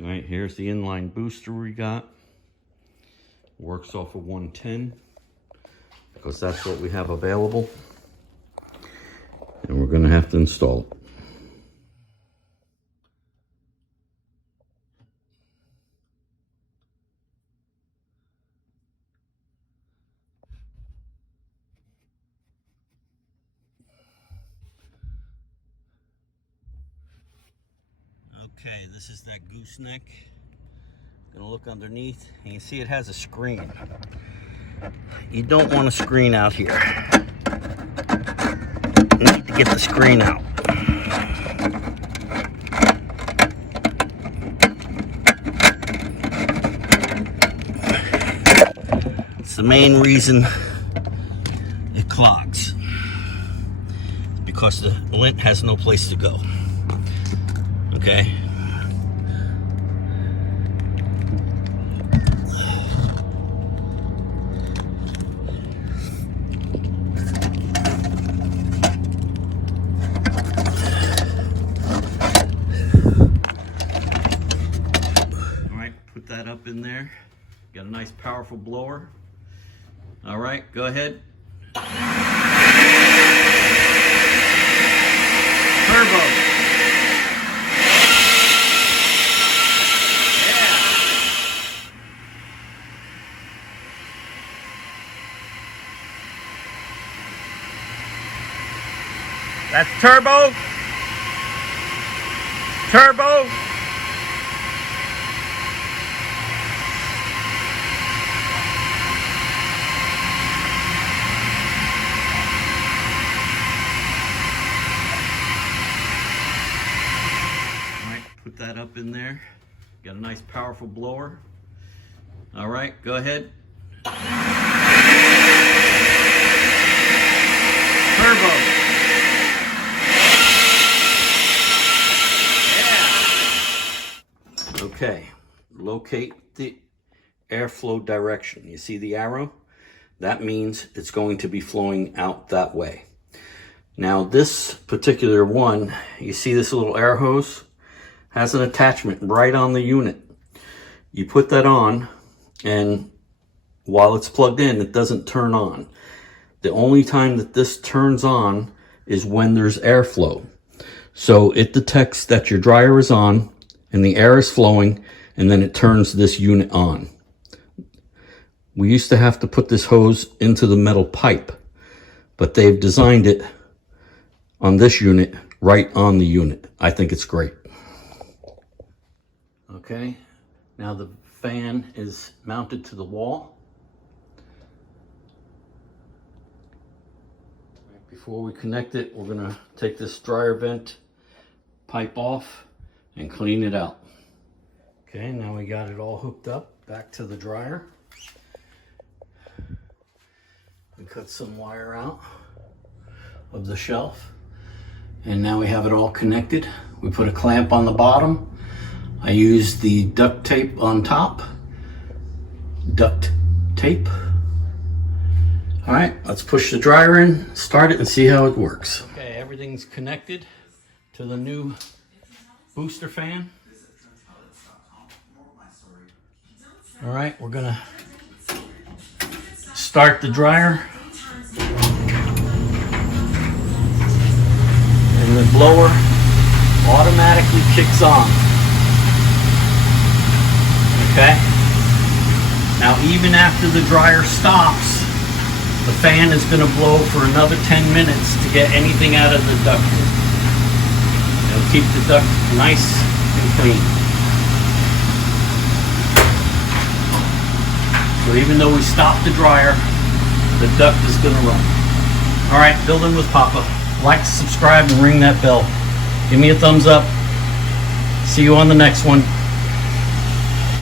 All right, here's the inline booster we got. Works off of 110 because that's what we have available. And we're going to have to install it. Okay, this is that gooseneck. Gonna look underneath, and you see it has a screen. You don't want a screen out here. You need to get the screen out. It's the main reason it clogs. It's because the lint has no place to go. Okay. Put that up in there. Got a nice powerful blower. All right, go ahead. Turbo. Yeah. That's turbo. Turbo. Put that up in there. Got a nice powerful blower. All right, go ahead. Turbo. Yeah. Okay, locate the airflow direction. You see the arrow? That means it's going to be flowing out that way. Now this particular one, you see this little air hose? Has an attachment right on the unit. You put that on, and while it's plugged in, it doesn't turn on. The only time that this turns on is when there's airflow. So it detects that your dryer is on and the air is flowing, and then it turns this unit on. We used to have to put this hose into the metal pipe, but they've designed it on this unit right on the unit. I think it's great. Okay, now the fan is mounted to the wall. Before we connect it, we're gonna take this dryer vent pipe off and clean it out. Okay, now we got it all hooked up back to the dryer. We cut some wire out of the shelf, and now we have it all connected. We put a clamp on the bottom. I use the duct tape on top. Duct tape. All right, let's push the dryer in, start it, and see how it works. Okay, everything's connected to the new booster fan. All right, we're gonna start the dryer. And the blower automatically kicks on. Okay, now even after the dryer stops, the fan is going to blow for another 10 minutes to get anything out of the duct. It'll keep the duct nice and clean. So even though we stop the dryer, the duct is going to run. All right, Building with Papa. Like, subscribe, and ring that bell. Give me a thumbs up. See you on the next one.